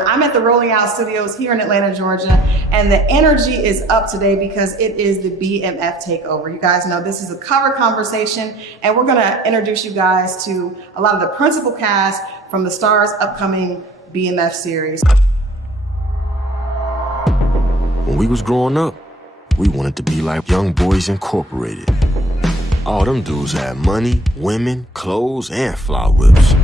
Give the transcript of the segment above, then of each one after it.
I'm at the Rolling Out Studios here in Atlanta, Georgia, and the energy is up today because it is the BMF takeover. You guys know this is a cover conversation, and we're gonna introduce you guys to a lot of the principal cast from the Star's upcoming BMF series. When we was growing up, we wanted to be like Young Boys Incorporated. All them dudes had money, women, clothes, and fly whips.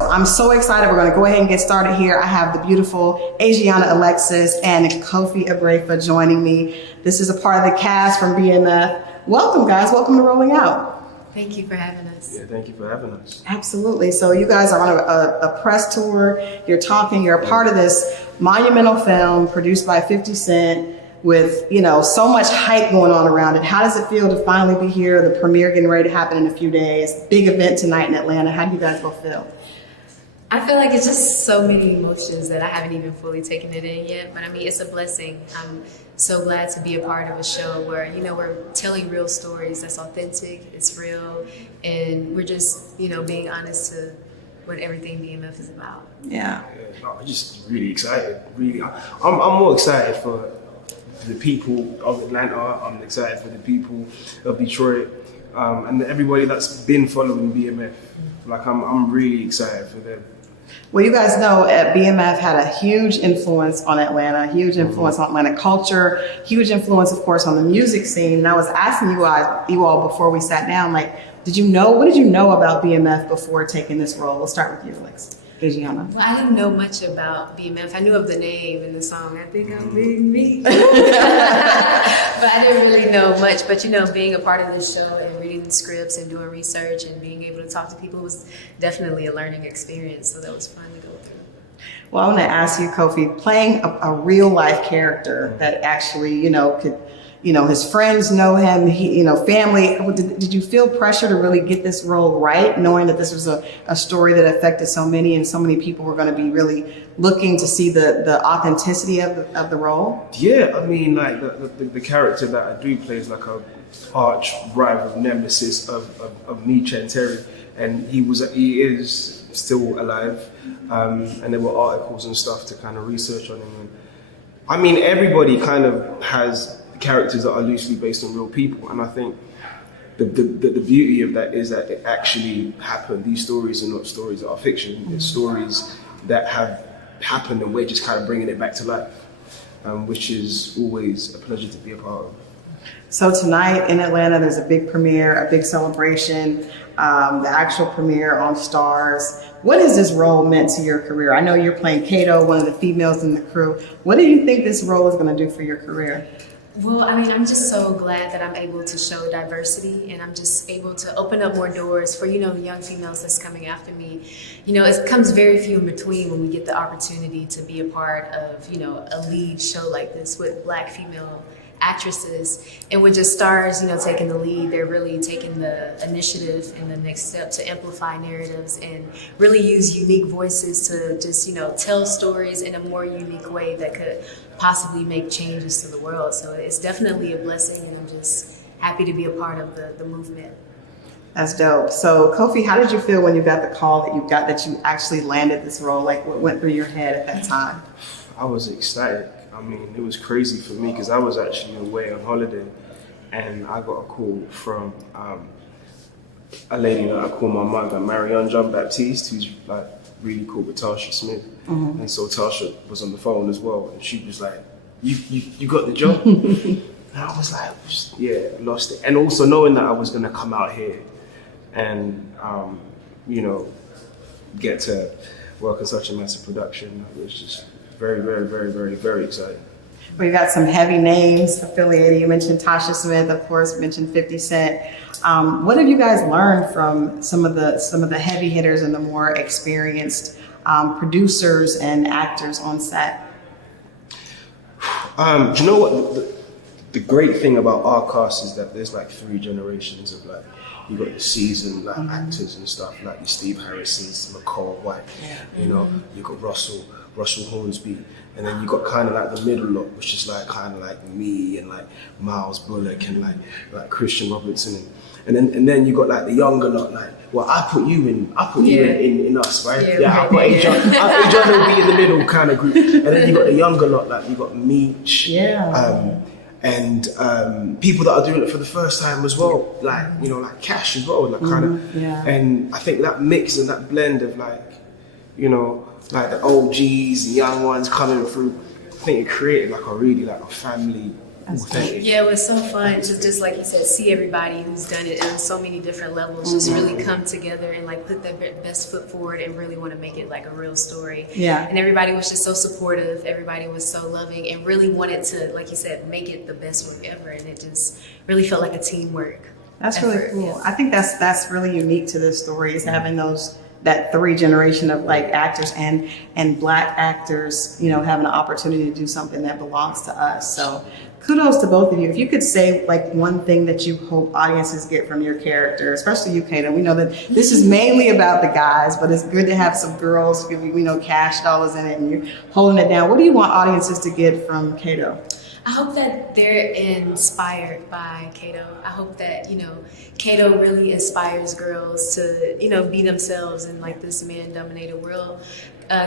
I'm so excited. We're going to go ahead and get started here. I have the beautiful Adriana Alexis and Kofi Abrefa joining me. This is a part of the cast from BMF. Welcome, guys. Welcome to Rolling Out. Thank you for having us. Yeah, thank you for having us. Absolutely. So you guys are on a press tour. You're talking. You're a part of this monumental film produced by 50 Cent with, you know, so much hype going on around it. How does it feel to finally be here? The premiere getting ready to happen in a few days. Big event tonight in Atlanta. How do you guys both feel? I feel like it's just so many emotions that I haven't even fully taken it in yet, but I mean, it's a blessing. I'm so glad to be a part of a show where, you know, we're telling real stories that's authentic, it's real, and we're just, you know, being honest to what everything BMF is about. Yeah. No, I'm just really excited. Really, I'm more excited for the people of Atlanta. I'm excited for the people of Detroit, and everybody that's been following BMF. Like, I'm really excited for them. Well, you guys know BMF had a huge influence on Atlanta, huge influence on Atlanta culture, huge influence, of course, on the music scene. And I was asking you all before we sat down, like, what did you know about BMF before taking this role? We'll start with you, Adriana. Well, I didn't know much about BMF. I knew of the name and the song, I think I'm Big Meech. But I didn't really know much. But, you know, being a part of this show and reading the scripts and doing research and being able to talk to people was definitely a learning experience. So that was fun to go through. Well, I want to ask you, Kofi, playing a real life character that actually, you know, could, you know, his friends know him, you know, family. Did you feel pressure to really get this role right, knowing that this was a story that affected so many and so many people were going to be really looking to see the authenticity of the role? Yeah, I mean, like the character that I do play is like a arch rival nemesis of Meech and Terry, and he is still alive, and there were articles and stuff to kind of research on him. And, I mean, everybody kind of has characters that are loosely based on real people, and I think the beauty of that is that it actually happened. These stories are not stories that are fiction. It's stories that have happened, and we're just kind of bringing it back to life, which is always a pleasure to be a part of. So tonight in Atlanta, there's a big premiere, a big celebration, the actual premiere on Stars. What has this role meant to your career? I know you're playing Kato, one of the females in the crew. What do you think this role is going to do for your career? Well, I mean, I'm just so glad that I'm able to show diversity, and I'm just able to open up more doors for, you know, the young females that's coming after me. You know, it comes very few in between when we get the opportunity to be a part of, you know, a lead show like this with Black female actresses, and with just stars, you know, taking the lead. They're really taking the initiative and the next step to amplify narratives and really use unique voices to just, you know, tell stories in a more unique way that could possibly make changes to the world. So it's definitely a blessing, and I'm just happy to be a part of the movement. That's dope. So Kofi, how did you feel when you got the call that you actually landed this role? Like, what went through your head at that time? I was ecstatic. I mean, it was crazy for me because I was actually away on holiday, and I got a call from a lady that I call my mother, Marianne Jean-Baptiste, who's like really cool with Tasha Smith. Mm-hmm. And so Tasha was on the phone as well, and she was like, you got the job? And I was like, yeah, lost it. And also knowing that I was gonna come out here and, you know, get to work on such a massive production, it was just very, very, very, very, very exciting. We've got some heavy names affiliated. You mentioned Tasha Smith, of course, mentioned 50 Cent. What have you guys learned from some of the heavy hitters and the more experienced producers and actors on set? Do you know what? The great thing about our cast is that there's like 3 generations of like, you got the seasoned like actors and stuff, like your Steve Harrisons, McCall White, you know, you got Russell Russell Hornsby, and then you got kind of like the middle lot, which is like kind of like me and like Miles Bullock and like Christian Robertson, and then you got like the younger lot, like, well, I put you in us, right? I put Adrian will be in the middle kind of group, and then you got the younger lot, like you got Meech, and people that are doing it for the first time as well, like, you know, like Cash as well, like kind of, and I think that mix and that blend of like, you know, like the OGs and young ones coming through, I think it created like a really like a family. Authentic. Yeah, it was so fun to just, like you said, see everybody who's done it on so many different levels just really come together and like put their best foot forward and really want to make it like a real story. Yeah. And everybody was just so supportive. Everybody was so loving and really wanted to, like you said, make it the best work ever. And it just really felt like a teamwork. That's really cool. Yeah. I think that's really unique to this story, is having that 3 generation of like actors and Black actors, you know, having an opportunity to do something that belongs to us. So kudos to both of you. If you could say like one thing that you hope audiences get from your character, especially you, Kato. We know that this is mainly about the guys, but it's good to have some girls. We know Cash Doll is in it and you're holding it down. What do you want audiences to get from Kato? I hope that they're inspired by Kato. I hope that, you know, Kato really inspires girls to, you know, be themselves in like this man-dominated world.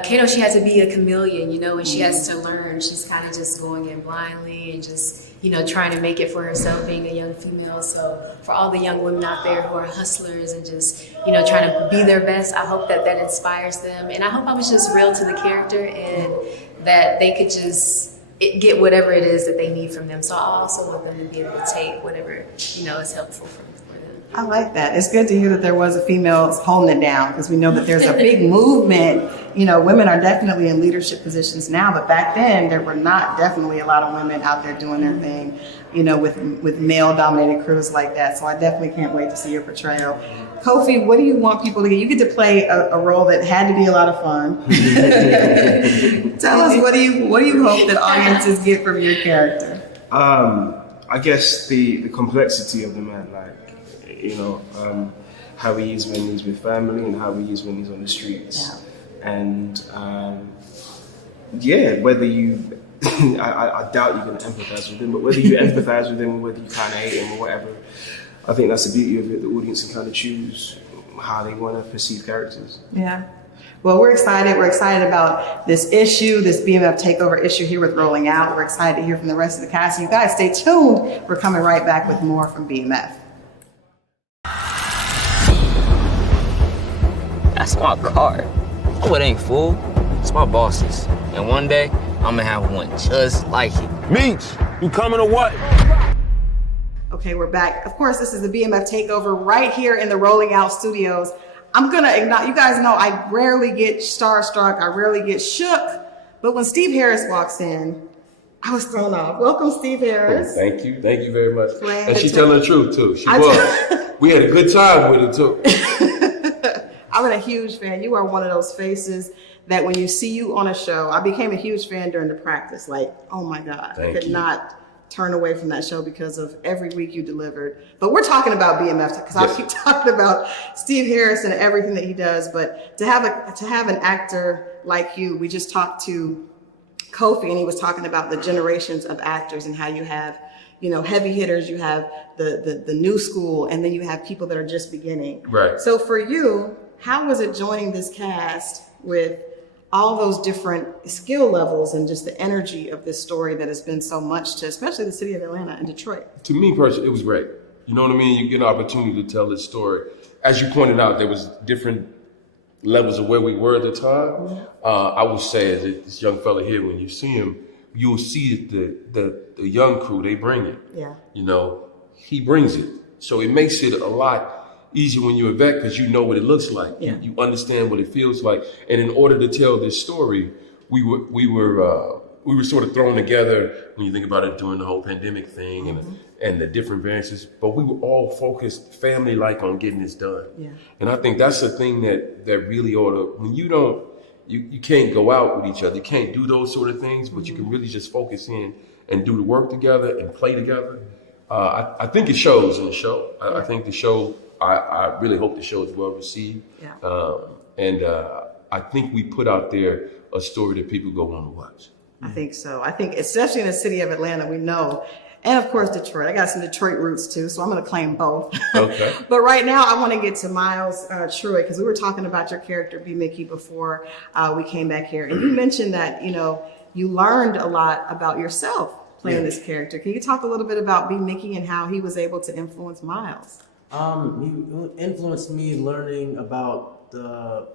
Kato, she has to be a chameleon, you know, and she has to learn. She's kind of just going in blindly and just, you know, trying to make it for herself, being a young female. So for all the young women out there who are hustlers and just, you know, trying to be their best, I hope that inspires them. And I hope I was just real to the character and that they could just get whatever it is that they need from them. So I also want them to be able to take whatever, you know, is helpful for them. I like that. It's good to hear that there was a female holding it down, because we know that there's a big movement. You know, women are definitely in leadership positions now, but back then there were not definitely a lot of women out there doing their thing, you know, with male-dominated crews like that. So I definitely can't wait to see your portrayal. Kofi, what do you want people to get? You get to play a role that had to be a lot of fun. Tell us, what do you hope that audiences get from your character? I guess the complexity of the man, like, you know, how he is when he's with family and how he is when he's on the streets. Yeah. And whether you, I doubt you're going to empathize with him, but whether you empathize with him or whether you kind of hate him or whatever, I think that's the beauty of it. The audience can kind of choose how they want to perceive characters. Yeah. Well, we're excited. We're excited about this issue, this BMF takeover issue here with Rolling Out. We're excited to hear from the rest of the cast. You guys stay tuned. We're coming right back with more from BMF. That's my car. Oh, it ain't, fool. It's my boss's. And one day, I'm gonna have one just like it. Meech, you coming or what? Okay, we're back. Of course, this is the BMF takeover right here in the Rolling Out studios. I'm gonna acknowledge, you guys know I rarely get starstruck, I rarely get shook, but when Steve Harris walks in, I was thrown off. Welcome, Steve Harris. Thank you very much. Playing and she's telling the truth too. She was. We had a good time with it too. I'm a huge fan. You are one of those faces that when you see you on a show, I became a huge fan during the practice. Like, oh my God, I could not turn away from that show because of every week you delivered. But we're talking about BMF because I keep talking about Steve Harris and everything that he does. But to have an actor like you, we just talked to Kofi and he was talking about the generations of actors and how you have, you know, heavy hitters, you have the new school, and then you have people that are just beginning. Right. So for you, how was it joining this cast with all those different skill levels and just the energy of this story that has been so much to, especially the city of Atlanta and Detroit? To me personally, it was great. You know what I mean? You get an opportunity to tell this story. As you pointed out, there was different levels of where we were at the time. I would say, as this young fella here, when you see him, you'll see the young crew, they bring it. Yeah. You know, he brings it. So it makes it a lot easier when you're a vet because you know what it looks like. Yeah. You understand what it feels like. And in order to tell this story, we were sort of thrown together when you think about it during the whole pandemic thing and the different variances. But we were all focused family-like on getting this done. Yeah. And I think that's the thing that really ought to, when you don't, you can't go out with each other. You can't do those sort of things, but you can really just focus in and do the work together and play together. I think it shows in the show. I think the show, I really hope the show is well received. Yeah. And I think we put out there a story that people go on to watch. I think so. I think especially in the city of Atlanta, we know, and of course Detroit. I got some Detroit roots too, so I'm going to claim both. Okay. But right now, I want to get to Miles Troy, because we were talking about your character B. Mickey before we came back here, and you mentioned that you learned a lot about yourself playing this character. Can you talk a little bit about B. Mickey and how he was able to influence Miles? He influenced me learning about the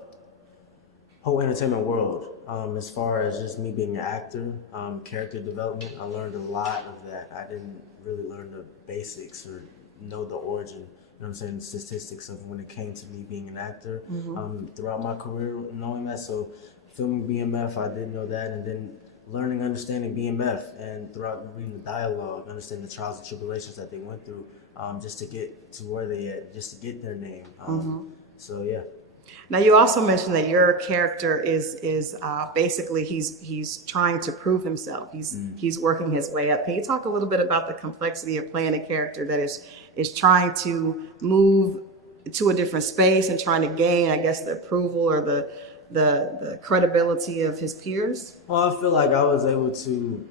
whole entertainment world. As far as just me being an actor, character development, I learned a lot of that. I didn't really learn the basics or know the origin, the statistics of when it came to me being an actor throughout my career, knowing that. So filming BMF, I didn't know that, and then understanding BMF, and throughout reading the dialogue, understanding the trials and tribulations that they went through, just to get to where they at, just to get their name. So yeah. Now, you also mentioned that your character is basically he's trying to prove himself. He's working his way up. Can you talk a little bit about the complexity of playing a character that is trying to move to a different space and trying to gain, I guess, the approval or the credibility of his peers? Well, I feel like I was able to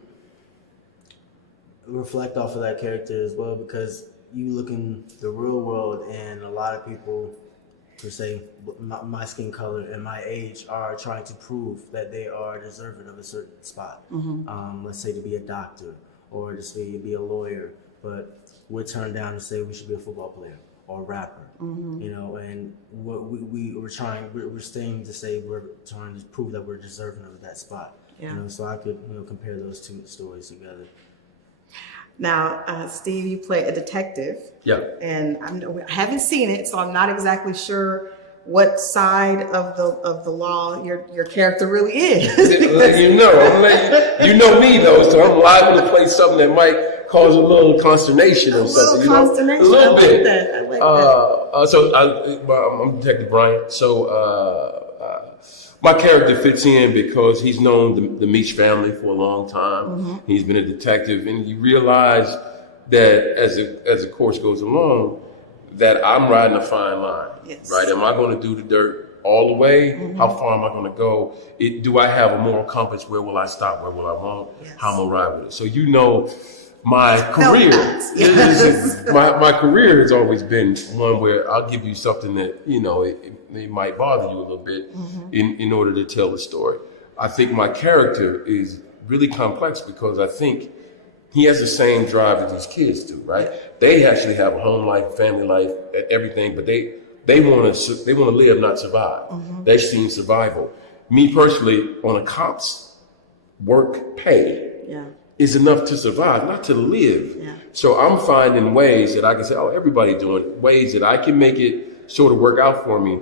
reflect off of that character as well, because you look in the real world and a lot of people, per se, my skin color and my age, are trying to prove that they are deserving of a certain spot. Let's say to be a doctor or to be a lawyer, but we're turned down to say we should be a football player or a rapper. And what we're staying to say we're trying to prove that we're deserving of that spot. So I could compare those two stories together. Now, Steve, you play a detective. Yeah. And I haven't seen it, so I'm not exactly sure what side of the law your character really is. You know me though, so I'm liable to play something that might cause a little consternation or something. Consternation. A little bit. I like that. So I'm Detective Bryant. So my character fits in because he's known the Meech family for a long time. He's been a detective, and you realize that as the course goes along, that I'm riding a fine line. Yes. Right? Am I going to do the dirt all the way? How far am I going to go? Do I have a moral compass? Where will I stop? Where will I won't? Yes. How am I ride with it? So my career, my career has always been one where I'll give you something that it might bother you a little bit in order to tell the story. I think my character is really complex because I think he has the same drive as his kids do. Right? They actually have a home life, family life, everything, but they want to live, not survive. They've seen survival. Me personally, on a cop's work pay. Is enough to survive, not to live. So I'm finding ways that I can say, everybody doing it, ways that I can make it sort of work out for me.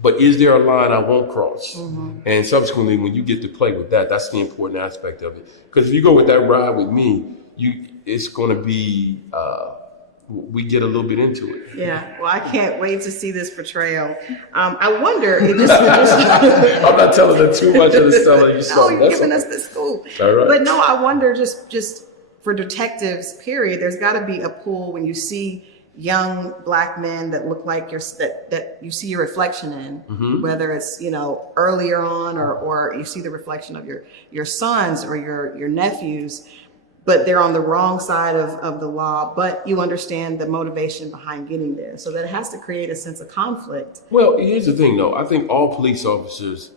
But is there a line I won't cross? And subsequently, when you get to play with that, that's the important aspect of it. Because if you go with that ride with me, it's going to be, we get a little bit into it. Yeah, well, I can't wait to see this portrayal. I wonder, I'm not telling her too much of the stuff that you saw. No, you're giving us the scoop. All right. But no, I wonder just for detectives, period, there's got to be a pool when you see young Black men that look like that you see your reflection in, whether it's, earlier on or you see the reflection of your sons or your nephews, but they're on the wrong side of the law, but you understand the motivation behind getting there. So that it has to create a sense of conflict. Well, here's the thing, though. I think all police officers,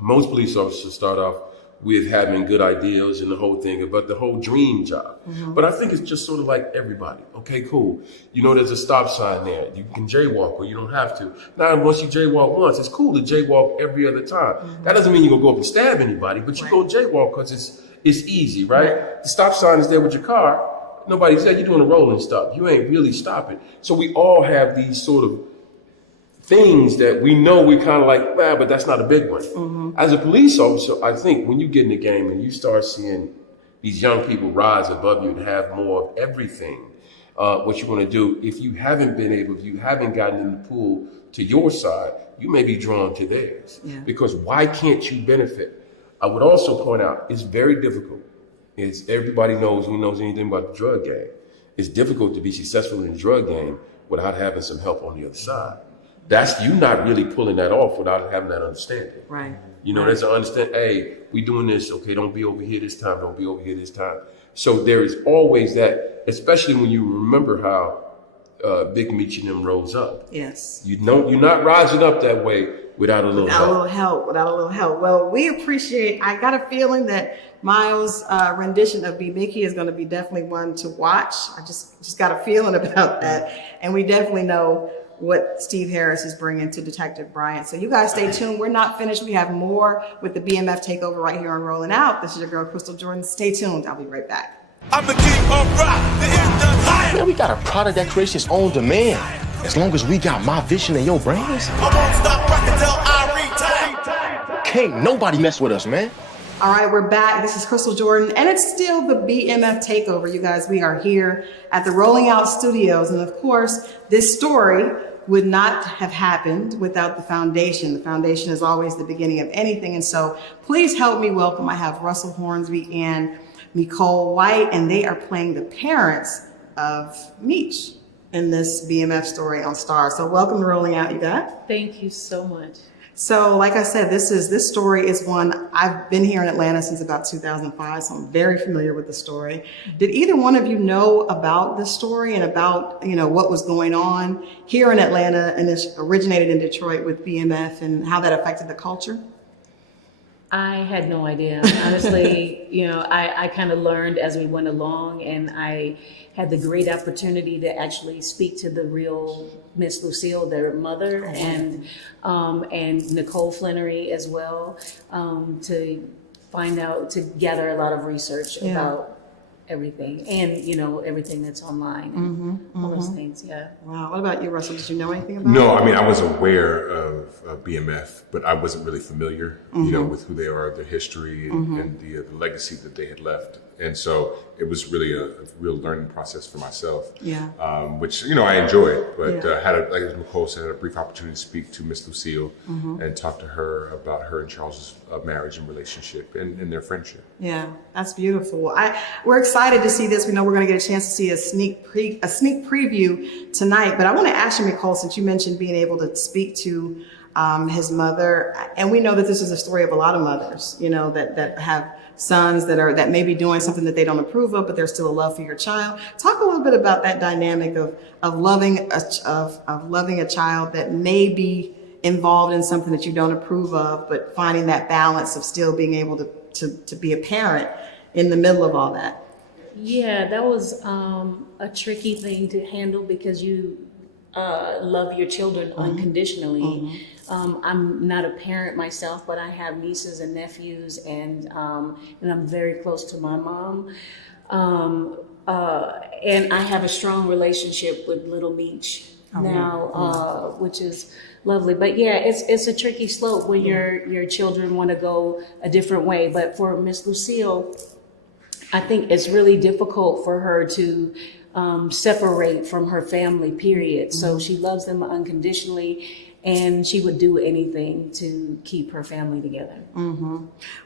most police officers start off with having good ideals and the whole thing about the whole dream job. But I think it's just sort of like everybody. Okay, cool. There's a stop sign there. You can jaywalk or you don't have to. Now, once you jaywalk once, it's cool to jaywalk every other time. That doesn't mean you're going to go up and stab anybody, but you go jaywalk because it's easy, right? The stop sign is there with your car. Nobody's there. You're doing a rolling stop. You ain't really stopping. So we all have these sort of things that we know we kind of like, but that's not a big one. As a police officer, I think when you get in the game and you start seeing these young people rise above you and have more of everything, what you want to do, if you haven't gotten in the pool to your side, you may be drawn to theirs. Because why can't you benefit? I would also point out it's very difficult. Everybody knows who knows anything about the drug game. It's difficult to be successful in the drug game without having some help on the other side. That's you not really pulling that off without having that understanding. Right. You know, there's an understand, hey, we doing this, okay, don't be over here this time, don't be over here this time. So there is always that, especially when you remember how Big Meech and them rose up. Yes. You know, you're not rising up that way without a little help. Without a little help. Well, we appreciate, I got a feeling that Miles' rendition of Be Mickey is going to be definitely one to watch. I just got a feeling about that. And we definitely know what Steve Harris is bringing to Detective Bryant. So you guys stay tuned. We're not finished. We have more with the BMF takeover right here on Rolling Out. This is your girl, Christal Jordan. Stay tuned. I'll be right back. I'm the king of rock, the empire. Man, we got a product that creates its own demand. As long as we got my vision and your brains, I won't stop rocking till I retire. can't nobody mess with us, man. All right, we're back. This is Christal Jordan, and it's still the BMF takeover. You guys, we are here at the Rolling Out Studios. And of course, this story would not have happened without the foundation. The foundation is always the beginning of anything. And so please help me welcome. I have Russell Hornsby and Nicole White, and they are playing the parents of Meech in this BMF story on Star. So welcome to Rolling Out, you guys. Thank you so much. So like I said, this story is one, I've been here in Atlanta since about 2005, so I'm very familiar with the story. Did either one of you know about this story and about, what was going on here in Atlanta, and this originated in Detroit with BMF and how that affected the culture? I had no idea. Honestly, I kind of learned as we went along, and I had the great opportunity to actually speak to the real Miss Lucille, their mother, and Nicole Flannery as well, to find out, to gather a lot of research about everything, and everything that's online, all those things. Yeah. Wow. What about you, Russell? Did you know anything about it? No, I mean, I was aware of BMF, but I wasn't really familiar, with who they are, their history, and the legacy that they had left. And so it was really a real learning process for myself. Yeah. Which I enjoyed, but had like Nicole said, had a brief opportunity to speak to Miss Lucille and talk to her about her and Charles's marriage and relationship and their friendship. Yeah, that's beautiful. We're excited to see this. We know we're going to get a chance to see a sneak preview tonight. But I want to ask you, Nicole, since you mentioned being able to speak to his mother, and we know that this is a story of a lot of mothers, that have sons that may be doing something that they don't approve of, but there's still a love for your child. Talk a little bit about that dynamic of loving a child that may be involved in something that you don't approve of, but finding that balance of still being able to be a parent in the middle of all that. Yeah, that was a tricky thing to handle because you love your children unconditionally. I'm not a parent myself, but I have nieces and nephews, and I'm very close to my mom. And I have a strong relationship with Lil Meech now, which is lovely. But yeah, it's a tricky slope when your children want to go a different way. But for Miss Lucille, I think it's really difficult for her to separate from her family, period. So she loves them unconditionally, and she would do anything to keep her family together.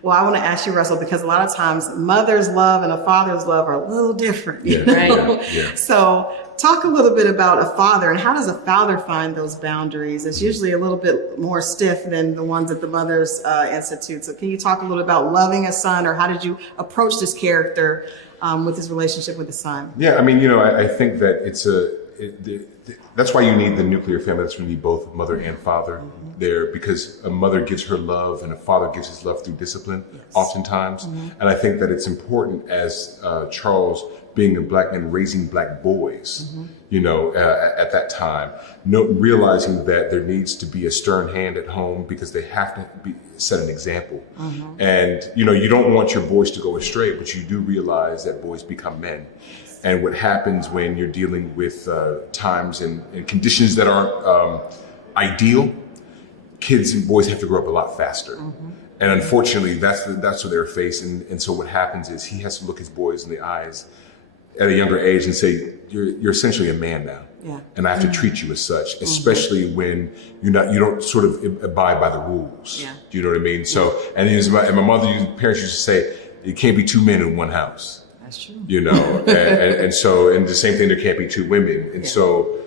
Well, I want to ask you, Russell, because a lot of times mother's love and a father's love are a little different. Right. Yeah. So talk a little bit about a father, and how does a father find those boundaries? It's usually a little bit more stiff than the ones that the mothers institute. So can you talk a little about loving a son, or how did you approach this character with his relationship with the son? Yeah, I mean, I think that that's why you need the nuclear family. That's when you need both mother and father there, because a mother gives her love and a father gives his love through discipline, oftentimes. And I think that it's important as Charles, being a black man, raising black boys, at that time, realizing that there needs to be a stern hand at home because they have to set an example. And, you don't want your boys to go astray, but you do realize that boys become men. And what happens when you're dealing with times and conditions that aren't ideal, kids and boys have to grow up a lot faster. And unfortunately, that's what they're facing. And so what happens is he has to look his boys in the eyes at a younger age and say, you're essentially a man now. Yeah. And I have to treat you as such, especially when you don't sort of abide by the rules. Yeah. Do you know what I mean? So, and my mother, parents used to say, you can't be two men in one house. That's true. And so the same thing, there can't be two women. And so,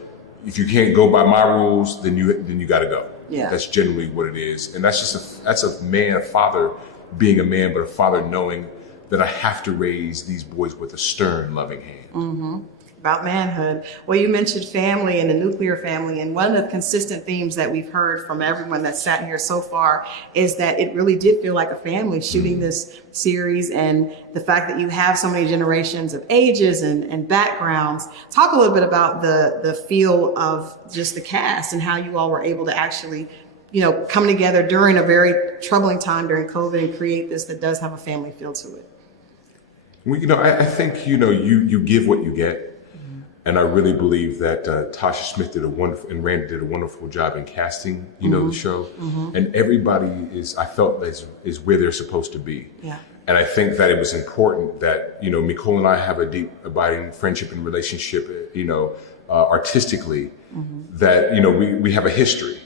if you can't go by my rules, then you got to go. Yeah. That's generally what it is. And that's a man, a father being a man, but a father knowing that I have to raise these boys with a stern, loving hand. Mm-hmm. About manhood. Well, you mentioned family and the nuclear family, and one of the consistent themes that we've heard from everyone that's sat here so far is that it really did feel like a family shooting this series, and the fact that you have so many generations of ages and backgrounds. Talk a little bit about the feel of just the cast and how you all were able to actually, come together during a very troubling time during COVID and create this that does have a family feel to it. Well, I think, you give what you get. And I really believe that Tasha Smith did and Randy did a wonderful job in casting, the show. Mm-hmm. And everybody I felt is where they're supposed to be. Yeah. And I think that it was important that, Nicole and I have a deep, abiding friendship and relationship, artistically, that, we have a history.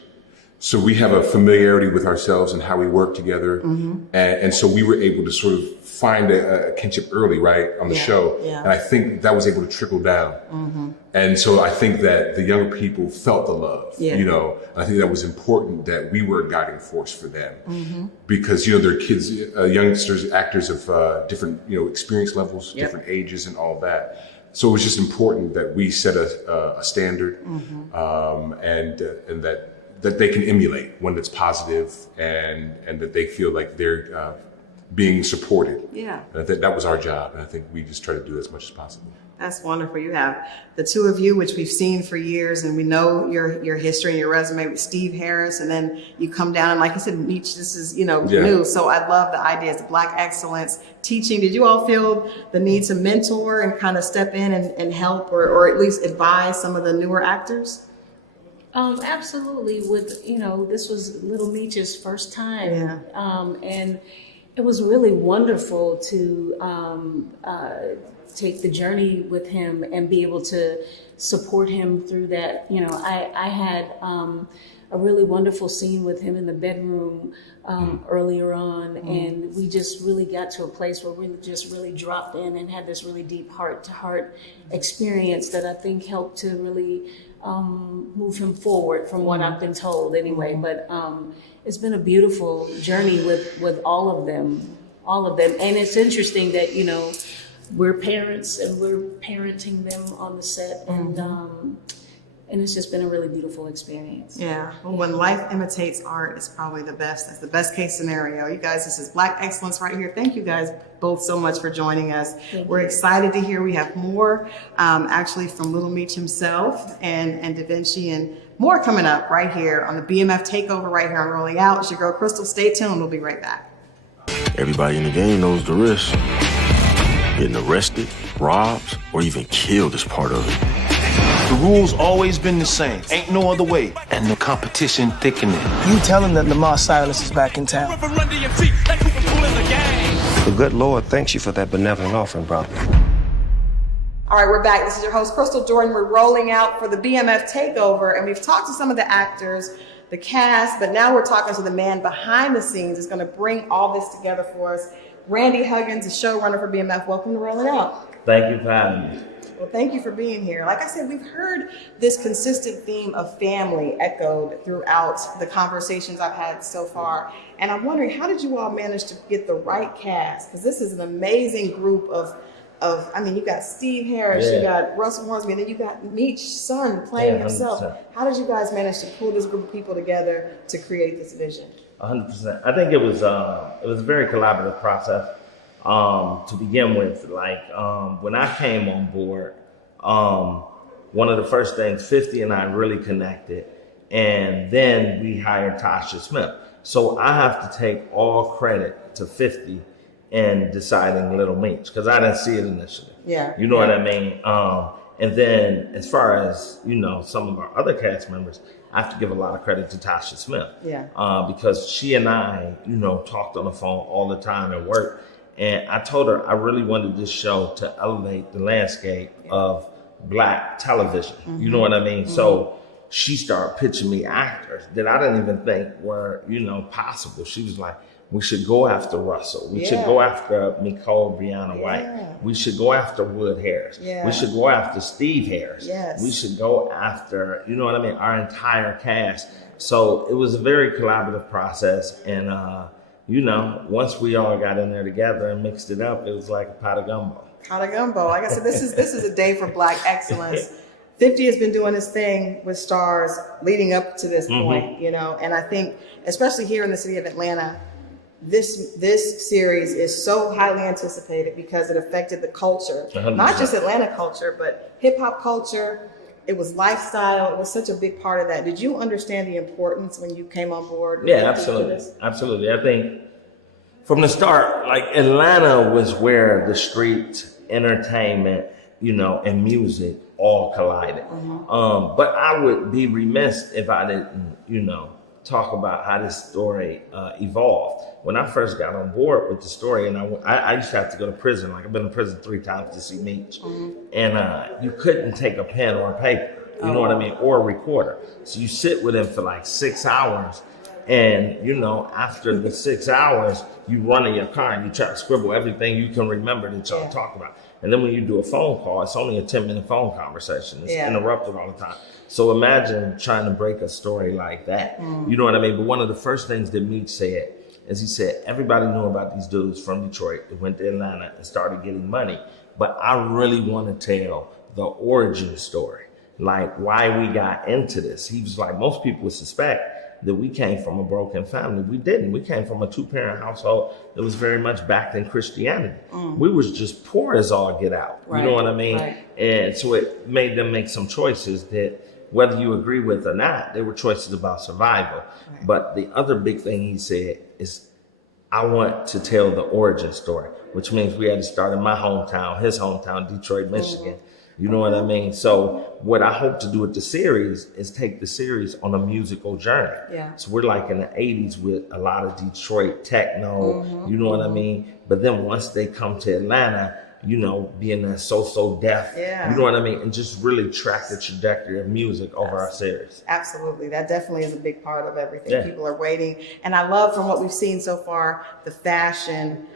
So we have a familiarity with ourselves and how we work together. Mm-hmm. And so we were able to sort of find a kinship early, right, on the show. Yeah. And I think that was able to trickle down. Mm-hmm. And so I think that the younger people felt the love, and I think that was important that we were a guiding force for them because, they're kids, youngsters, actors of different, experience levels, different ages and all that. So it was just important that we set a standard and that they can emulate when it's positive and that they feel like they're being supported. Yeah. And that was our job. And I think we just try to do as much as possible. That's wonderful. You have the two of you, which we've seen for years, and we know your history and your resume with Steve Harris, and then you come down and, like you said, Meech, this is, new. So I love the ideas of Black excellence, teaching. Did you all feel the need to mentor and kind of step in and help or at least advise some of the newer actors? Absolutely. With, this was Lil Meech's first time. And it was really wonderful to take the journey with him and be able to support him through that. I had a really wonderful scene with him in the bedroom earlier on, and we just really got to a place where we just really dropped in and had this really deep heart-to-heart experience that I think helped to really move him forward from what I've been told anyway. But it's been a beautiful journey with all of them. And it's interesting that, we're parents and we're parenting them on the set, and it's just been a really beautiful experience. Yeah. Well, when life imitates art, it's probably the best. That's the best case scenario. You guys, this is Black excellence right here. Thank you guys both so much for joining us. We're excited to hear. We have more actually from Lil Meech himself and Davinchi, and more coming up right here on the BMF Takeover right here on Rolling Out. It's your girl Christal. Stay tuned. We'll be right back. Everybody in the game knows the risk. Getting arrested, robbed, or even killed is part of it. The rules always been the same. Ain't no other way. And the competition thickening. You tell him that Lamar Silas is back in town. The good Lord thanks you for that benevolent offering, brother. All right, we're back. This is your host, Christal Jordan. We're rolling out for the BMF Takeover, and we've talked to some of the actors, the cast, but now we're talking to the man behind the scenes who's going to bring all this together for us. Randy Huggins, the showrunner for BMF. Welcome to Rolling Out. Thank you for having me. Well, thank you for being here. Like I said, we've heard this consistent theme of family echoed throughout the conversations I've had so far. And I'm wondering, how did you all manage to get the right cast? Because this is an amazing group of you got Steve Harris, you got Russell Hornsby, and then you got Meech's son playing himself. 100%. How did you guys manage to pull this group of people together to create this vision? 100%. I think it was a very collaborative process to begin with. Like when I came on board, one of the first things, 50 and I really connected, and then we hired Tasha Smith. So I have to take all credit to 50 in deciding Lil Meech, because I didn't see it initially. Yeah. You know what I mean? And then as far as, some of our other cast members, I have to give a lot of credit to Tasha Smith. Yeah. Because she and I, talked on the phone all the time at work. And I told her I really wanted this show to elevate the landscape of Black television. Mm-hmm. You know what I mean? Mm-hmm. So she started pitching me actors that I didn't even think were, possible. She was like, We should go after Russell. We should go after Nicole Brianna White. We should go after Wood Harris. We should go after Steve Harris. We should go after, you know what I mean, our entire cast. So it was a very collaborative process. And, you know, once we all got in there together and mixed it up, it was like a pot of gumbo. Pot of gumbo. Like I said, this is a day for Black excellence. 50 has been doing this thing with stars leading up to this point, you know, and I think, especially here in the city of Atlanta, this series is so highly anticipated because it affected the culture, 100%. Not just Atlanta culture, but hip hop culture. It was lifestyle. It was such a big part of that. Did you understand the importance when you came on board? Yeah, absolutely. Absolutely. I think from the start, like Atlanta was where the street entertainment, you know, and music all collided. But I would be remiss if I didn't, you know, talk about how this story evolved. When I first got on board with the story, and I used to have to go to prison. Like I've been in prison 3 times to see Meech, and you couldn't take a pen or a paper, you know what I mean, or a recorder. So you sit with him for like 6 hours, and you know, after the 6 hours, you run in your car and you try to scribble everything you can remember that y'all talk about. And then when you do a phone call, it's only a 10-minute phone conversation. It's interrupted all the time. So imagine trying to break a story like that. You know what I mean? But one of the first things that Meech said is he said, everybody knew about these dudes from Detroit that went to Atlanta and started getting money. But I really want to tell the origin story, like why we got into this. He was like, most people would suspect that we came from a broken family. We didn't. We came from a 2-parent household that was very much backed in Christianity. We was just poor as all get out. You know what I mean? And so it made them make some choices that whether you agree with or not, they were choices about survival. But the other big thing he said is, I want to tell the origin story, which means we had to start in my hometown, his hometown, Detroit, Michigan. You know what I mean? So what I hope to do with the series is take the series on a musical journey. So we're like in the 80s with a lot of Detroit techno, you know what I mean? But then once they come to Atlanta, you know, being a so deaf, you know what I mean? And just really track the trajectory of music over our series. Absolutely. That definitely is a big part of everything. People are waiting. And I love from what we've seen so far, the fashion,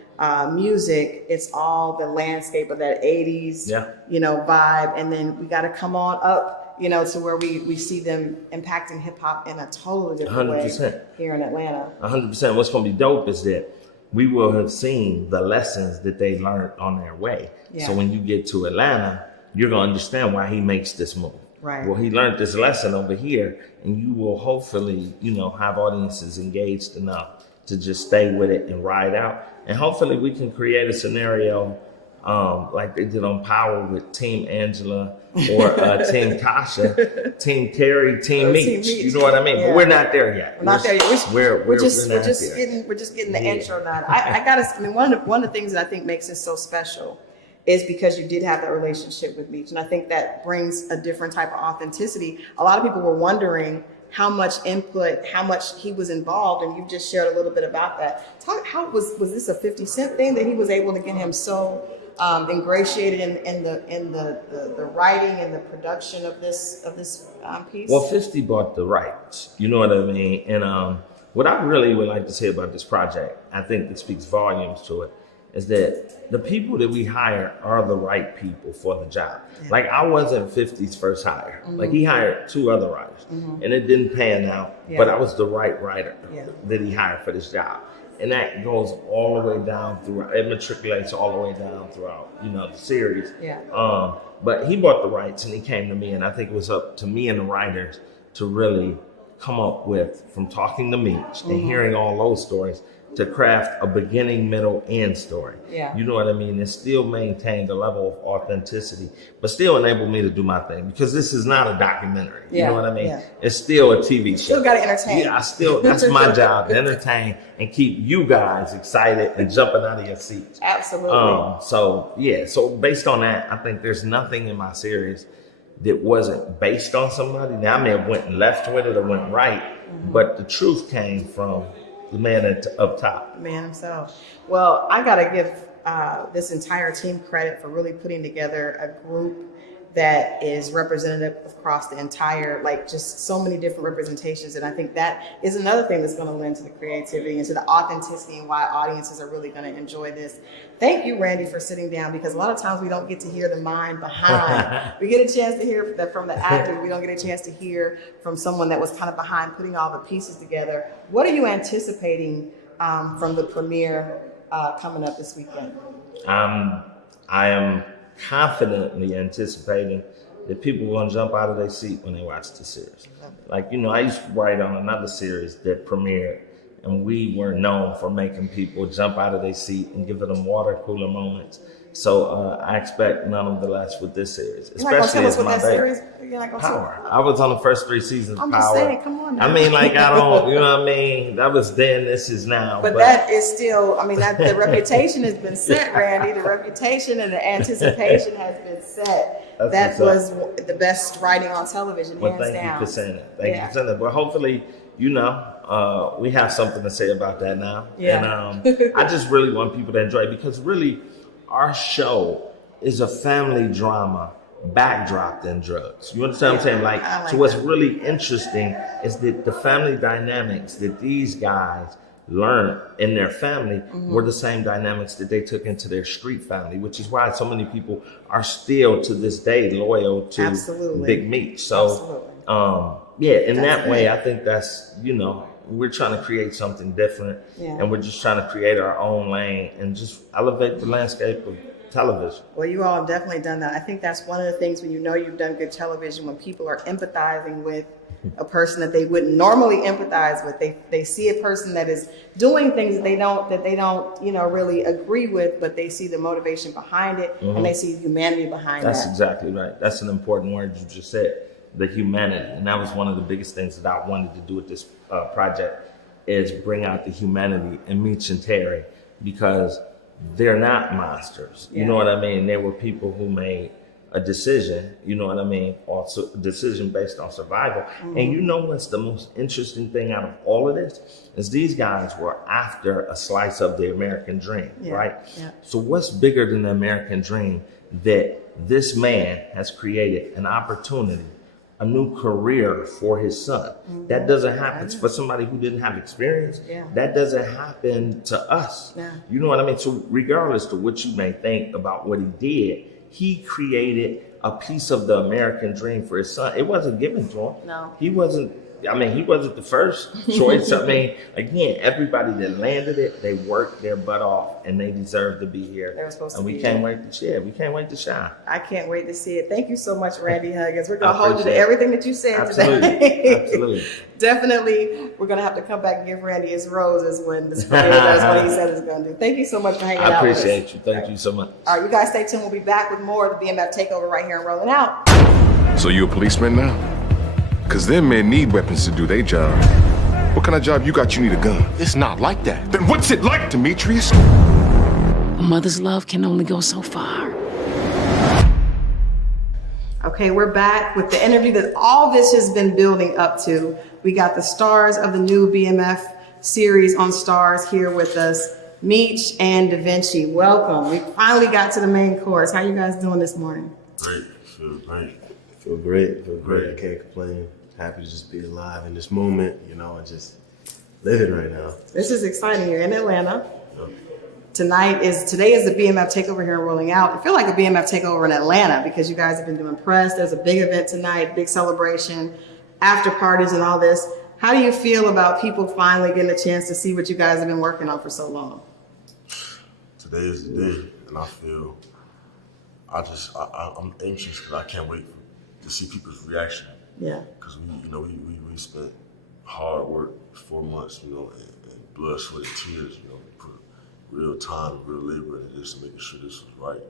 music, it's all the landscape of that 80s, you know, vibe. And then we got to come on up, you know, to where we see them impacting hip hop in a totally different 100%. way here in Atlanta. 100%. What's going to be dope is that we will have seen the lessons that they learned on their way. So when you get to Atlanta, you're going to understand why he makes this move. Well, he learned this lesson over here, and you will hopefully, you know, have audiences engaged enough to just stay with it and ride out. And hopefully we can create a scenario like they did on Power with Team Angela or Team Tasha, Team Terry, Team Meech. You know what I mean? But we're not there yet. We're not there yet. We're just getting the intro done. I mean, one of the things that I think makes this so special is because you did have that relationship with Meech. And I think that brings a different type of authenticity. A lot of people were wondering how much input, how much he was involved, and you just shared a little bit about that. How was this a 50 Cent thing that he was able to get him so ingratiated in the writing and the production of this piece? Well, 50 bought the rights, you know what I mean? And what I really would like to say about this project, I think it speaks volumes to it, is that the people that we hire are the right people for the job. Like I wasn't 50's first hire. Like he hired 2 other writers and it didn't pan out, but I was the right writer that he hired for this job. And that goes all the way down throughout, it matriculates all the way down throughout, you know, the series. But he bought the rights and he came to me, and I think it was up to me and the writers to really come up with, from talking to Meech and hearing all those stories, to craft a beginning, middle, end story. You know what I mean? And still maintain the level of authenticity, but still enable me to do my thing, because this is not a documentary. You know what I mean? It's still a TV show. Still got to entertain. That's my job, to entertain and keep you guys excited and jumping out of your seats. Absolutely. So based on that, I think there's nothing in my series that wasn't based on somebody. Now I may have went left with it or went right, but the truth came from the man up top. The man himself. Well, I got to give this entire team credit for really putting together a group that is representative across the entire, like just so many different representations. And I think that is another thing that's going to lend to the creativity and to the authenticity and why audiences are really going to enjoy this. Thank you, Randy, for sitting down, because a lot of times we don't get to hear the mind behind. We get a chance to hear that from the actors. We don't get a chance to hear from someone that was kind of behind putting all the pieces together. What are you anticipating from the premiere coming up this weekend? I am confidently anticipating that people are going to jump out of their seat when they watch the series. Like, you know, I used to write on another series that premiered, and we were known for making people jump out of their seat and giving them water cooler moments. So I expect none of the less with this series, especially as my baby. Power. I was on the first 3 seasons of Power. I'm just saying, come on now. I mean, like, I don't, you know what I mean? That was then, this is now. But that is still, I mean, the reputation has been set, Randy. The reputation and the anticipation has been set. That was the best writing on television, hands down. Thank you for saying it. Thank you for saying it. But hopefully, you know, we have something to say about that now. Yeah. And I just really want people to enjoy it, because really, our show is a family drama backdropped in drugs. You understand what I'm saying? Like so what's really interesting is that the family dynamics that these guys learned in their family were the same dynamics that they took into their street family, which is why so many people are still to this day loyal to Big Meech. So yeah, in that way, I think that's, you know, we're trying to create something different, and we're just trying to create our own lane and just elevate the landscape of television. Well, you all have definitely done that. I think that's one of the things when you know you've done good television, when people are empathizing with a person that they wouldn't normally empathize with. They see a person that is doing things that they don't, you know, really agree with, but they see the motivation behind it, and they see humanity behind That's exactly right. That's an important word you just said, the humanity. And that was one of the biggest things that I wanted to do with this project, is bring out the humanity in Meech and Terry, because they're not monsters. You know what I mean? There were people who made a decision, you know what I mean? Also a decision based on survival. And you know what's the most interesting thing out of all of this? Is these guys were after a slice of the American dream, right? So what's bigger than the American dream that this man has created an opportunity, a new career for his son? That doesn't happen for somebody who didn't have experience. That doesn't happen to us. You know what I mean? So regardless of what you may think about what he did, he created a piece of the American dream for his son. It wasn't given to him. No. He wasn't the first choice. I mean, again, everybody that landed it, they worked their butt off, and they deserve to be here. They were supposed to be here. Can't wait to share. We can't wait to shine. I can't wait to see it. Thank you so much, Randy Huggins. We're going to hold you to everything that you said today. Absolutely. Definitely, we're going to have to come back and give Randy his roses when this premiere does what he said it's going to do. Thank you so much for hanging out with us. I appreciate you. Thank you so much. All right, you guys stay tuned. We'll be back with more of the BMF Takeover right here and Rolling Out. So you a policeman now? Because them men need weapons to do their job. What kind of job you got? You need a gun. It's not like that. Then what's it like, Demetrius? A mother's love can only go so far. Okay, we're back with the interview that all this has been building up to. We got the stars of the new BMF series on Stars here with us, Meech and Davinchi. Welcome. We finally got to the main course. How you guys doing this morning? Great. Feel great. Feel great. I can't complain. Happy to just be alive in this moment, you know, and just live it right now. This is exciting. You're in Atlanta. Today is the BMF Takeover here and Rolling Out. I feel like a BMF Takeover in Atlanta because you guys have been doing press. There's a big event tonight, big celebration, after parties and all this. How do you feel about people finally getting a chance to see what you guys have been working on for so long? Today is the day, and I feel I'm anxious because I can't wait to see people's reaction. Yeah. Because we spent hard work, 4 months, you know, and blood, sweat, and tears, you know, put real time, real labor into this, making sure this was right.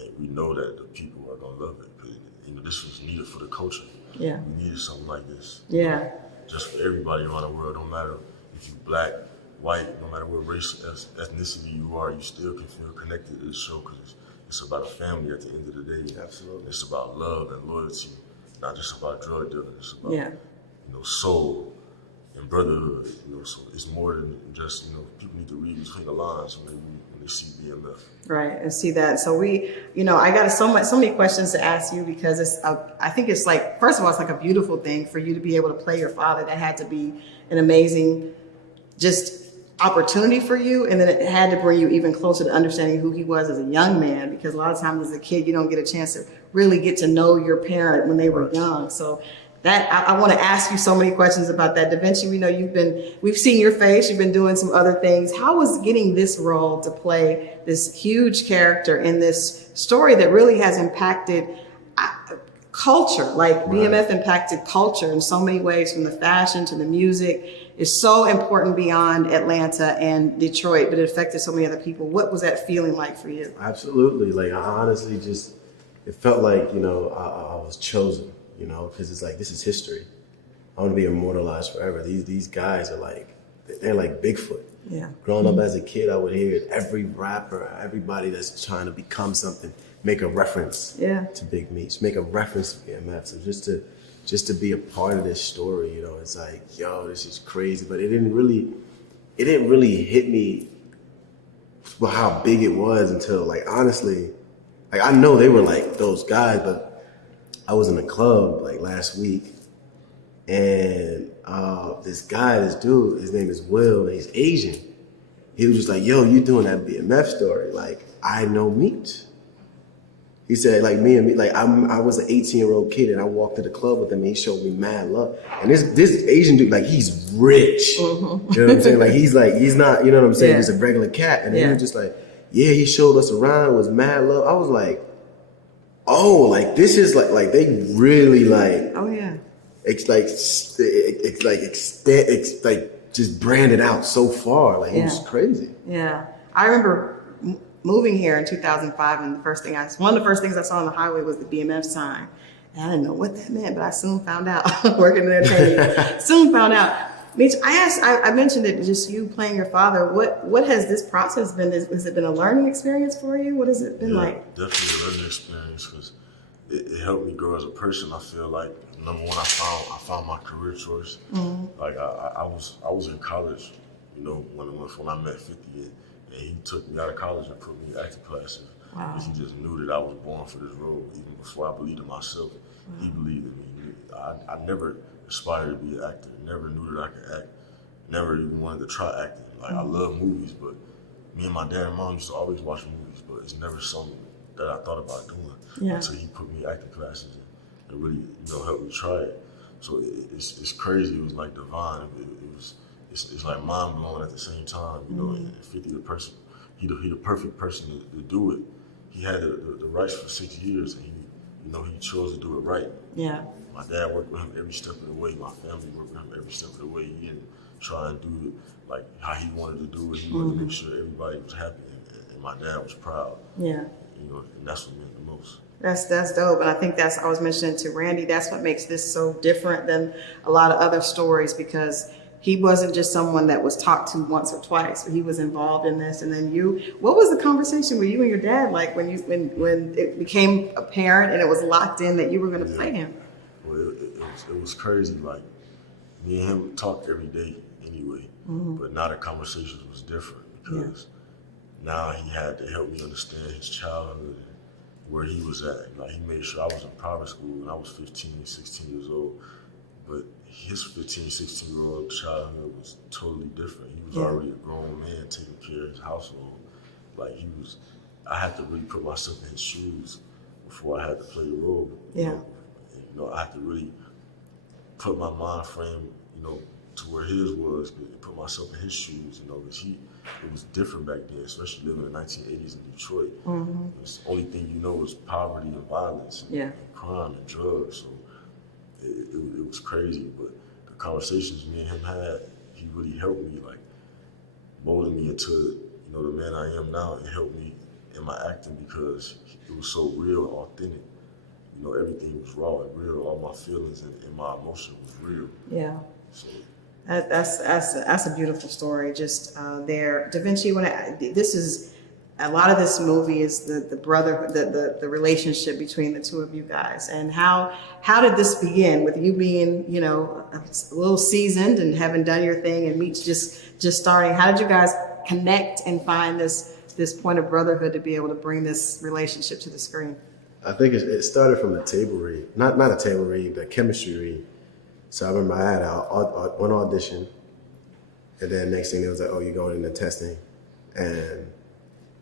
And we know that the people are gonna love it. You know, this was needed for the culture. Yeah. We needed something like this. Yeah. Just for everybody around the world, no matter if you're black, white, no matter what race, ethnicity you are, you still can feel connected to this show because it's about a family at the end of the day. Absolutely. It's about love and loyalty, not just about drug dealing. It's about soul, and brotherhood. You know, so it's more than just, you know, people need to read between the lines when they see BMF. Right, and see that. So we, you know, I got so many questions to ask you because it's, I think it's like, first of all, it's like a beautiful thing for you to be able to play your father. That had to be an amazing, just opportunity for you, and then it had to bring you even closer to understanding who he was as a young man, because a lot of times as a kid you don't get a chance to really get to know your parent when they were young. So that I want to ask you so many questions about that. Davinci, we know we've seen your face, you've been doing some other things. How was getting this role to play this huge character in this story that really has impacted culture, like BMF impacted culture in so many ways, from the fashion to the music? Is so important beyond Atlanta and Detroit, but it affected so many other people. What was that feeling like for you? Absolutely. Like, I honestly just, it felt like, you know, I was chosen, you know, because it's like, this is history. I want to be immortalized forever. These guys are like, they're like Bigfoot. Yeah. Growing up as a kid, I would hear every rapper, everybody that's trying to become something, make a reference to Big Meech, make a reference to BMF. So just to be a part of this story, you know, it's like, yo, this is crazy. But it didn't really hit me with how big it was until, like, honestly, like, I know they were like those guys, but I was in a club like last week, and this dude, his name is Will, and he's Asian. He was just like, yo, you doing that BMF story? Like, I know Meech. He said, like, I was an 18-year-old kid, and I walked to the club with him, and he showed me mad love. And this Asian dude, like, he's rich. You know what I'm saying? Like, he's not, you know what I'm saying, just a regular cat. And he was just like, yeah, he showed us around, it was mad love. I was like, oh, like, this is like they really like, oh yeah, it's like just branded out so far. Like, it was crazy. Yeah, I remember moving here in 2005, and one of the first things I saw on the highway was the BMF sign. And I didn't know what that meant, but I soon found out. Working in entertainment, soon found out. Meech, I mentioned it, just you playing your father. What has this process been? Has it been a learning experience for you? What has it been like? Definitely a learning experience, because it helped me grow as a person. I feel like, number one, I found my career choice. Like, I was in college, you know, when I met 50. And he took me out of college and put me in acting classes. Wow. Because he just knew that I was born for this role. Even before I believed in myself, he believed in me. I never aspired to be an actor. Never knew that I could act. Never even wanted to try acting. Like, I love movies, but me and my dad and mom used to always watch movies, but it's never something that I thought about doing until he put me in acting classes and really, you know, helped me try it. So it's crazy. It was like divine. It's like mind blowing at the same time, you know. And 50, the person, he the perfect person to do it. He had the rights for 6 years, and he chose to do it right. Yeah. My dad worked with him every step of the way. My family worked with him every step of the way. He didn't try and do it like how he wanted to do it. He wanted to make sure everybody was happy, and my dad was proud. Yeah. You know, and that's what meant the most. That's dope. And I think I was mentioning to Randy, that's what makes this so different than a lot of other stories, because he wasn't just someone that was talked to once or twice, but he was involved in this. And then what was the conversation with you and your dad like when it became apparent and it was locked in that you were going to play him? Well, it was crazy. Like, me and him talked every day anyway, but now the conversations was different, because now he had to help me understand his childhood and where he was at. Like, he made sure I was in private school when I was 15, 16 years old. But his 15, 16-year-old childhood was totally different. He was already a grown man taking care of his household. Like, I had to really put myself in his shoes before I had to play the role. You know, I had to really put my mind frame, you know, to where his was, put myself in his shoes, you know, because it was different back then, especially living in the 1980s in Detroit. The only thing you know was poverty and violence and crime and drugs. So it was crazy, but the conversations me and him had, he really helped me, like, molded me into, you know, the man I am now, and helped me in my acting, because it was so real and authentic. You know, everything was raw and real. All my feelings and my emotion was real. Yeah. So that's a beautiful story. Just there, Davinci. This is a lot of this movie is the brotherhood, the relationship between the two of you guys, and how did this begin with you being, you know, a little seasoned and having done your thing, and Meech just starting. How did you guys connect and find this point of brotherhood to be able to bring this relationship to the screen? I think it started from the table read, not a table read, but chemistry read. So I remember I had one audition, and then next thing it was like, oh, you're going into testing, and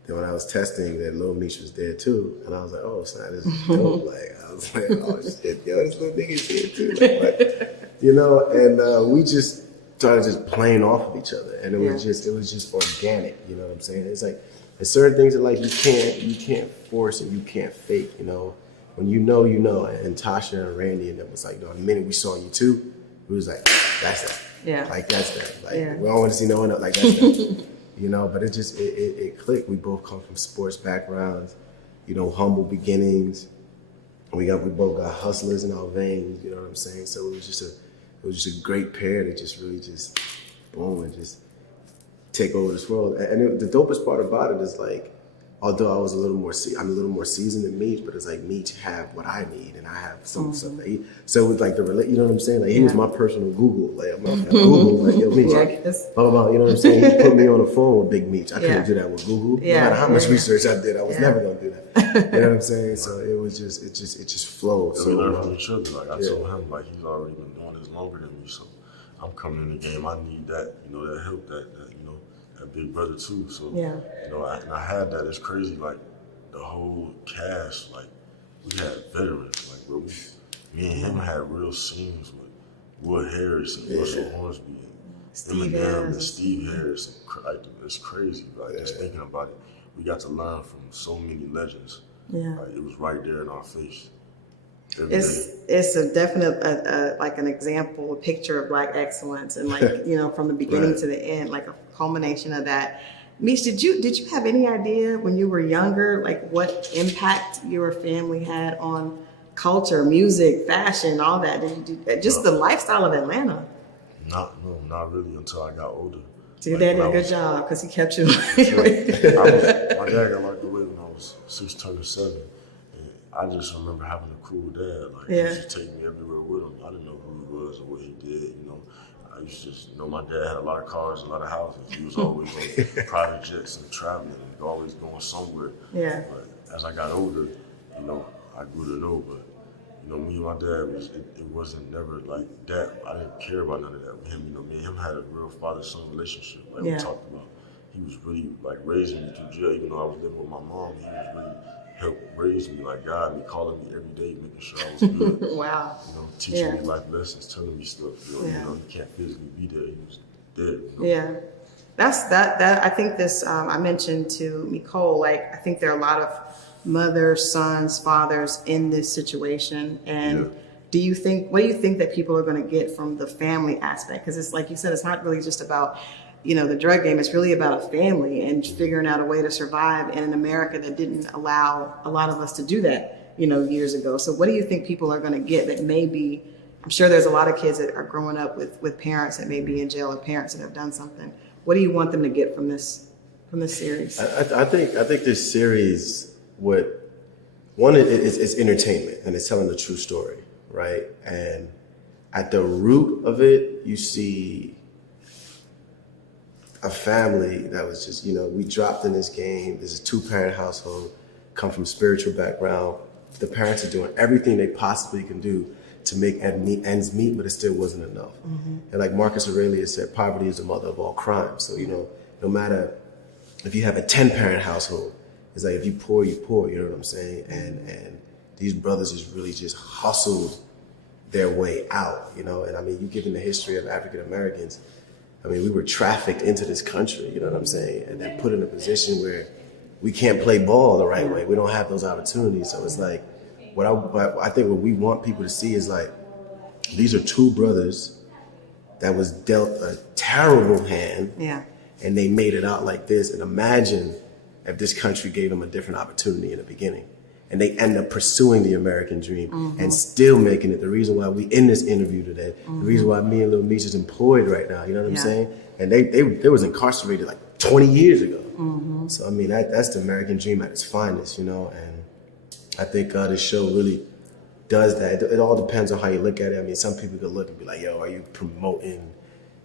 then when I was testing, then Lil Meech was there too, and I was like, oh, son, this is dope. Like I was like, oh shit, yo, this little nigga's here too, like, you know, and we just started just playing off of each other, and it was just organic. You know what I'm saying? It's like there's certain things that like you can't force and you can't fake. You know, when you know, and Tasha and Randy and them was like, you know, the minute we saw you two, it was like, that's that. Yeah. Like that's that. Like we don't want to see no one else. Like that's that. You know, but it just it clicked. We both come from sports backgrounds, you know, humble beginnings. We both got hustlers in our veins. You know what I'm saying? So it was just a great pair to just really just boom and just take over this world. And the dopest part about it is like, although I'm a little more seasoned than Meech, but it's like Meech have what I need, and I have some stuff that he. So it was like you know what I'm saying? Like he was my personal Google. Like I'm on Google, like yo Meech, blah blah blah. You know what I'm saying? He put me on the phone with Big Meech. I couldn't do that with Google. No matter how much research I did, I was never gonna do that. You know what I'm saying? So it just flowed. So we learned from each other. Like I told him, like he's already been doing this longer than me, so I'm coming in the game. I need that, you know, that help, that you know, that big brother too. So you know, I had that. It's crazy. Like the whole cast, like we had veterans. Like bro, me and him had real scenes with Wood Harris and Russell Hornsby and Eminem and Steve Harris. Like it's crazy. Like just thinking about it, we got to learn from so many legends. Yeah, like, it was right there in our face. It's a definite like an example, a picture of Black excellence, and like you know from the beginning to the end, like a culmination of that. Meech, did you have any idea when you were younger, like what impact your family had on culture, music, fashion, all that? Just the lifestyle of Atlanta? Not really until I got older. So your dad did a good job because he kept you. My dad got locked away when I was 6 turning 7. I just remember having a cool dad. Like, he used to take me everywhere with him. I didn't know who he was or what he did, you know. I used to just know my dad had a lot of cars, a lot of houses. He was always on private jets and traveling and always going somewhere. Yeah. But as I got older, you know, I grew to know. But, you know, me and my dad, it wasn't never like that. I didn't care about none of that with him. You know, me and him had a real father-son relationship, like we talked about. He was really, like, raising me through jail. Even though I was living with my mom, he was really helped raise me, like guide me, calling me every day, making sure I was good. Wow. You know, teaching me life lessons, telling me stuff. You know, you can't physically be there. He was there. You know? Yeah. That's that I think this I mentioned to Nicole, like I think there are a lot of mothers, sons, fathers in this situation. And what do you think that people are going to get from the family aspect? Because it's like you said, it's not really just about, you know, the drug game. It's really about a family and figuring out a way to survive in an America that didn't allow a lot of us to do that, you know, years ago. So what do you think people are going to get that maybe, I'm sure there's a lot of kids that are growing up with parents that may be in jail or parents that have done something. What do you want them to get from this series? I think this series, it's entertainment and it's telling a true story, right? And at the root of it, you see a family that was just, you know, we dropped in this game. This is a 2-parent household, come from spiritual background. The parents are doing everything they possibly can do to make ends meet, but it still wasn't enough. And like Marcus Aurelius said, poverty is the mother of all crime. So, you know, no matter if you have a 10-parent household, it's like if you poor, you poor, you know what I'm saying? And these brothers just really just hustled their way out, you know? And I mean, you given the history of African Americans, I mean, we were trafficked into this country, you know what I'm saying? And then put in a position where we can't play ball the right way. We don't have those opportunities. So it's like, I think what we want people to see is like, these are 2 brothers that was dealt a terrible hand. Yeah. And they made it out like this. And imagine if this country gave them a different opportunity in the beginning. And they end up pursuing the American dream and still making it. The reason why we in this interview today, the reason why me and Lil Meech is employed right now, you know what I'm saying? And they was incarcerated like 20 years ago. So I mean, that's the American dream at its finest, you know? And I think this show really does that. It all depends on how you look at it. I mean, some people could look and be like, yo, are you promoting,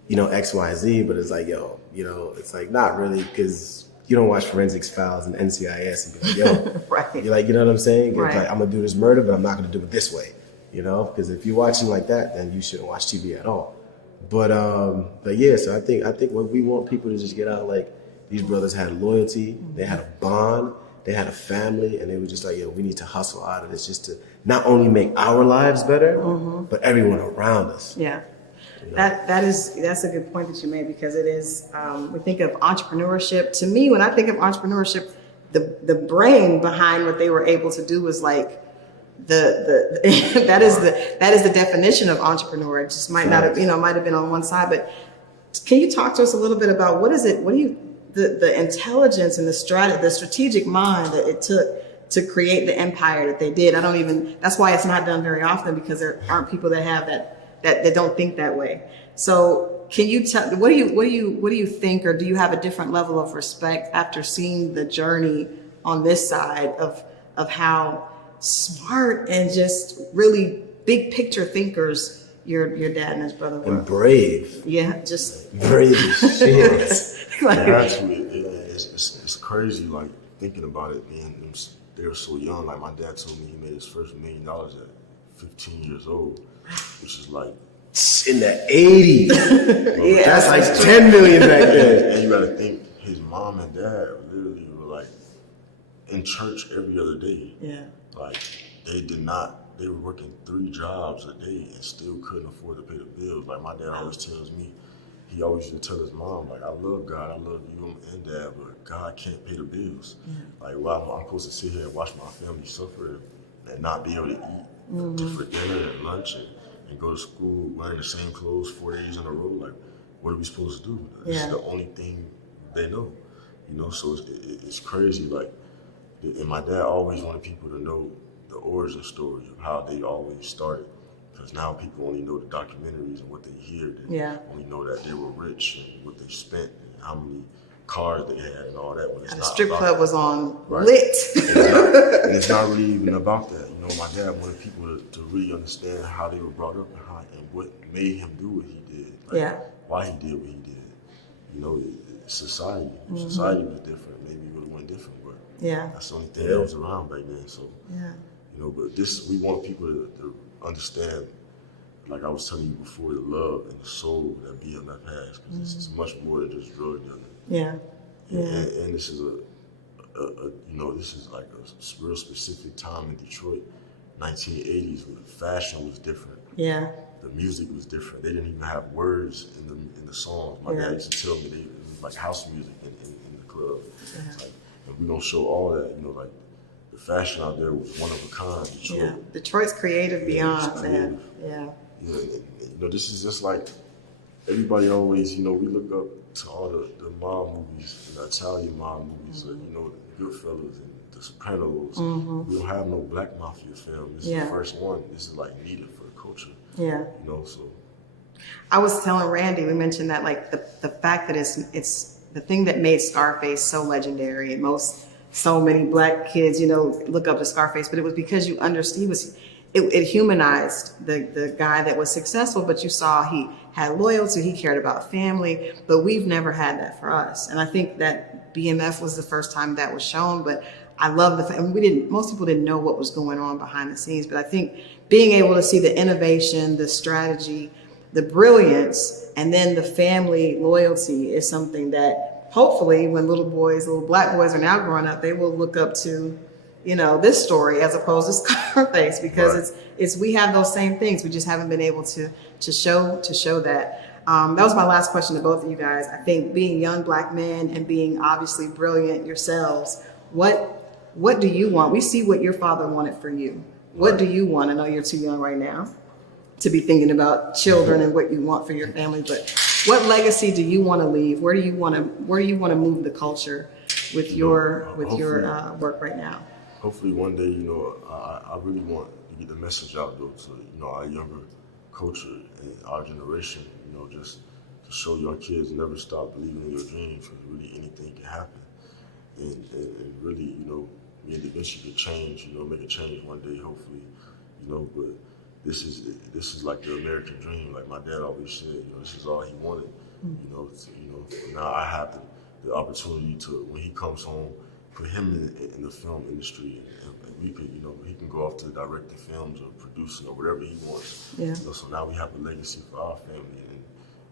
you know, X, Y, Z? But it's like, yo, you know, it's like, not really, because you don't watch Forensics Files and NCIS and be like, yo, Right. you're like, you know what I'm saying? Right. It's like, I'm gonna do this murder, but I'm not gonna do it this way, you know? Because if you're watching like that, then you shouldn't watch TV at all. But yeah, so I think what we want people to just get out, like, these brothers had loyalty, they had a bond, they had a family, and they were just like, yo, we need to hustle out of this just to not only make our lives better, but everyone around us. Yeah. That's a good point that you made, because it is, we think of entrepreneurship. To me, when I think of entrepreneurship, the brain behind what they were able to do was like that is the definition of entrepreneur. It just might not have, you know, might have been on one side, but can you talk to us a little bit about the intelligence and the strategic mind that it took to create the empire that they did? That's why it's not done very often, because there aren't people that have that don't think that way. So can you tell, what do you think, or do you have a different level of respect after seeing the journey on this side of how smart and just really big picture thinkers your dad and his brother were? And brave. Yeah, just brave as shit. Like, Actually, it's crazy, like, thinking about it, being they were so young. Like, my dad told me he made his first $1 million at 15 years old, which is like in the 80s. Yeah, that's like 10 million back then. And you gotta think, his mom and dad literally were like in church every other day. Yeah. Like, they were working 3 jobs a day and still couldn't afford to pay the bills. Like, my dad always tells me, he always used to tell his mom, like, I love God, I love you and dad, but God can't pay the bills. Yeah. Like, well, I'm supposed to sit here and watch my family suffer and not be able to eat for dinner and lunch and go to school wearing the same clothes 4 days in a row. Like, what are we supposed to do? This is the only thing they know, you know? So it's crazy, like, and my dad always wanted people to know the origin story of how they always started. Because now people only know the documentaries and what they hear. They only know that they were rich and what they spent and how many cars they had and all that. When it's and not the strip club was on right. lit. And it's not really even about that. You know, my dad wanted people to really understand how they were brought up and what made him do what he did. Like, why he did what he did. You know, society. If society was different, maybe it would have went different. But that's the only thing that was around back then. So, you know, but we want people to understand, like I was telling you before, the love and the soul that BMF has, because it's much more than just drug dealing. And this is this is like a real specific time in Detroit, 1980s, where the fashion was different. Yeah. The music was different. They didn't even have words in the songs. My dad used to tell me it was like house music in the club. Like, and we don't show all that, you know, like the fashion out there was one of a kind. Detroit. Yeah. Detroit's creative beyond, man. Yeah. Yeah, and, you know, this is just like everybody always, you know, we look up to all the mob movies, the Italian mob movies, you know, the Goodfellas and the Sopranos. We don't have no black mafia film. This is the first one. This is like needed for the culture. Yeah. You know, so. I was telling Randy, we mentioned that, like, the fact that it's the thing that made Scarface so legendary, and so many black kids, you know, look up to Scarface, but it was because you understand it humanized the guy that was successful, but you saw he had loyalty, he cared about family, but we've never had that for us. And I think that BMF was the first time that was shown, but I love the fact, most people didn't know what was going on behind the scenes, but I think being able to see the innovation, the strategy, the brilliance, and then the family loyalty is something that hopefully when little black boys are now growing up, they will look up to, you know, this story as opposed to Scarface, because we have those same things. We just haven't been able to show that. That was my last question to both of you guys. I think being young black men and being obviously brilliant yourselves, what do you want? We see what your father wanted for you. What do you want? I know you're too young right now to be thinking about children and what you want for your family, but what legacy do you want to leave? Where do you want to move the culture with your work right now? Hopefully one day, you know, I really want to get the message out though to, you know, our younger culture and our generation, you know, just to show your kids never stop believing in your dreams, because really anything can happen. And really, you know, me and Davinchi could change, you know, make a change one day, hopefully, you know. But this is like the American dream. Like my dad always said, you know, this is all he wanted. You know, now I have the opportunity to, when he comes home, put him in the film industry, and we could, you know, he can go off to directing films or producing or whatever he wants. Yeah. You know, so now we have a legacy for our family, and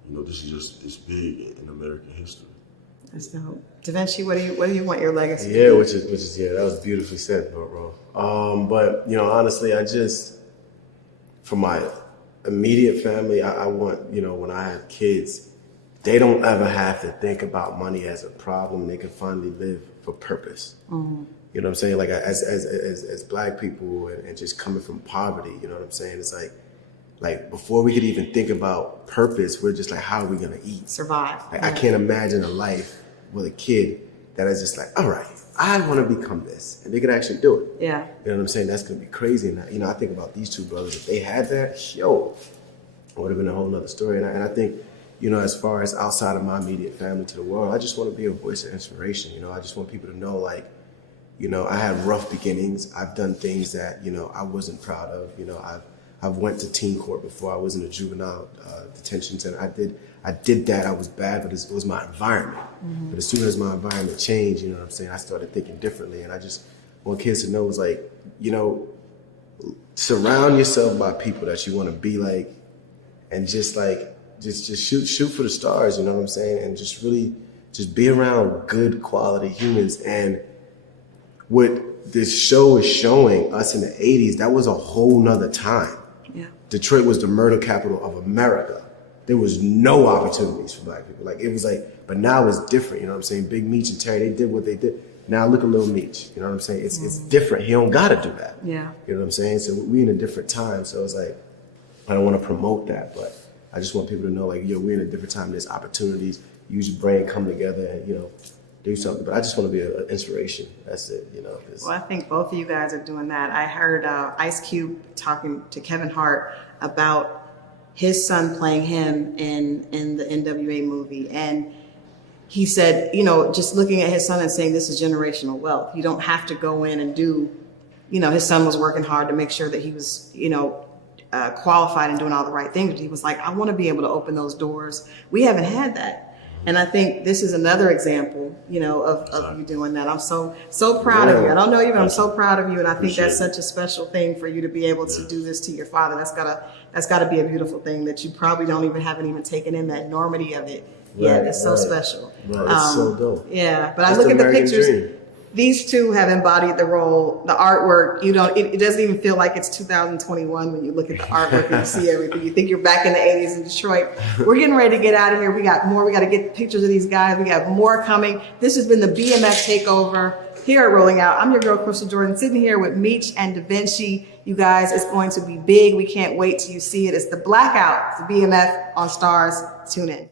you know, this is just, it's big in American history. That's dope. Davinci, what do you want your legacy to Yeah, be? which is that was beautifully said, bro. But you know, honestly, for my immediate family, I want, you know, when I have kids, they don't ever have to think about money as a problem. They can finally live for purpose. Mm-hmm. You know what I'm saying? Like as Black people and just coming from poverty, you know what I'm saying? It's like before we could even think about purpose, we're just like, how are we gonna eat? Survive. Like, I can't imagine a life with a kid that is just like, all right, I want to become this, and they could actually do it. Yeah. You know what I'm saying? That's gonna be crazy. And you know, I think about these two brothers. If they had that, it would have been a whole nother story. And I think, you know, as far as outside of my immediate family to the world, I just want to be a voice of inspiration. You know, I just want people to know, like, you know, I had rough beginnings. I've done things that, you know, I wasn't proud of. You know, I've went to teen court before. I was in a juvenile detention center. I did that. I was bad, but it was my environment. Mm-hmm. But as soon as my environment changed, you know what I'm saying, I started thinking differently. And I just want kids to know, it's like, you know, surround yourself by people that you want to be like, and just shoot for the stars, you know what I'm saying? And just really just be around good quality humans. And what this show is showing us in the 80s, that was a whole nother time. Yeah. Detroit was the murder capital of America. There was no opportunities for Black people. Like, it was like, but now it's different, you know what I'm saying? Big Meech and Terry, they did what they did. Now look at Lil Meech, you know what I'm saying? It's different. He don't gotta do that. Yeah. You know what I'm saying? So we in a different time. So it's like, I don't want to promote that, but I just want people to know, like, yo, we're in a different time. There's opportunities. Use your brain, come together, and, you know, do something. But I just want to be an inspiration. That's it, you know. Well, I think both of you guys are doing that. I heard Ice Cube talking to Kevin Hart about his son playing him in the NWA movie. And he said, you know, just looking at his son and saying this is generational wealth. You don't have to go in and do, you know, his son was working hard to make sure that he was, you know, qualified and doing all the right things. But he was like, I want to be able to open those doors. We haven't had that. And I think this is another example, you know, of you doing that. I'm so proud of you. I don't know you, but I'm so proud of you. And I think that's such a special thing for you to be able to do this to your father. That's gotta be a beautiful thing that you probably haven't even taken in that enormity of it yet. It's so special. Right, it's so dope. Yeah, but I look at the pictures. Dream. These two have embodied the role, the artwork. You don't, it doesn't even feel like it's 2021 when you look at the artwork and you see everything. You think you're back in the 80s in Detroit. We're getting ready to get out of here. We got more. We got to get pictures of these guys. We got more coming. This has been the BMF Takeover here at Rolling Out. I'm your girl, Christal Jordan, sitting here with Meech and Davinci. You guys, it's going to be big. We can't wait till you see it. It's the Blackout, the BMF on Stars. Tune in.